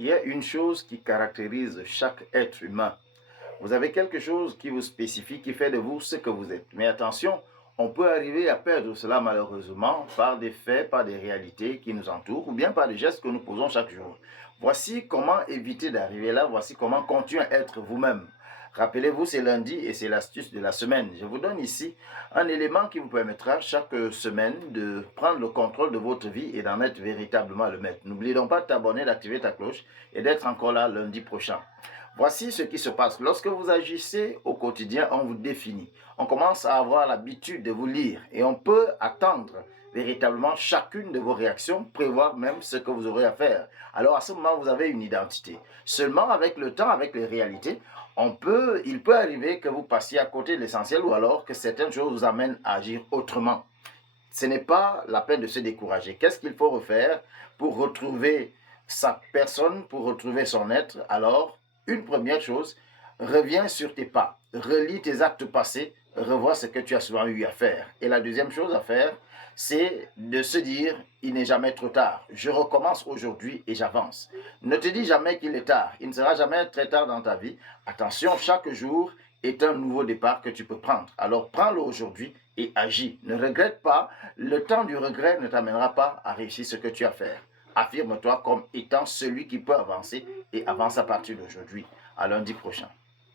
Il y a une chose qui caractérise chaque être humain. Vous avez quelque chose qui vous spécifie, qui fait de vous ce que vous êtes. Mais attention, on peut arriver à perdre cela malheureusement par des faits, par des réalités qui nous entourent ou bien par des gestes que nous posons chaque jour. Voici comment éviter d'arriver là, voici comment continuer à être vous-même. Rappelez-vous, c'est lundi et c'est l'astuce de la semaine. Je vous donne ici un élément qui vous permettra chaque semaine de prendre le contrôle de votre vie et d'en être véritablement le maître. N'oubliez donc pas de t'abonner, d'activer ta cloche et d'être encore là lundi prochain. Voici ce qui se passe. Lorsque vous agissez au quotidien, on vous définit. On commence à avoir l'habitude de vous lire et on peut attendre véritablement chacune de vos réactions, prévoir même ce que vous aurez à faire. Alors à ce moment, vous avez une identité. Seulement avec le temps, avec les réalités, il peut arriver que vous passiez à côté de l'essentiel ou alors que certaines choses vous amènent à agir autrement. Ce n'est pas la peine de se décourager. Qu'est-ce qu'il faut refaire pour retrouver sa personne, pour retrouver son être? Alors, une première chose, reviens sur tes pas, relis tes actes passés, revois ce que tu as souvent eu à faire. Et la deuxième chose à faire, c'est de se dire, il n'est jamais trop tard. Je recommence aujourd'hui et j'avance. Ne te dis jamais qu'il est tard. Il ne sera jamais très tard dans ta vie. Attention, chaque jour est un nouveau départ que tu peux prendre. Alors prends-le aujourd'hui et agis. Ne regrette pas. Le temps du regret ne t'amènera pas à réussir ce que tu as à faire. Affirme-toi comme étant celui qui peut avancer et avance à partir d'aujourd'hui. À lundi prochain.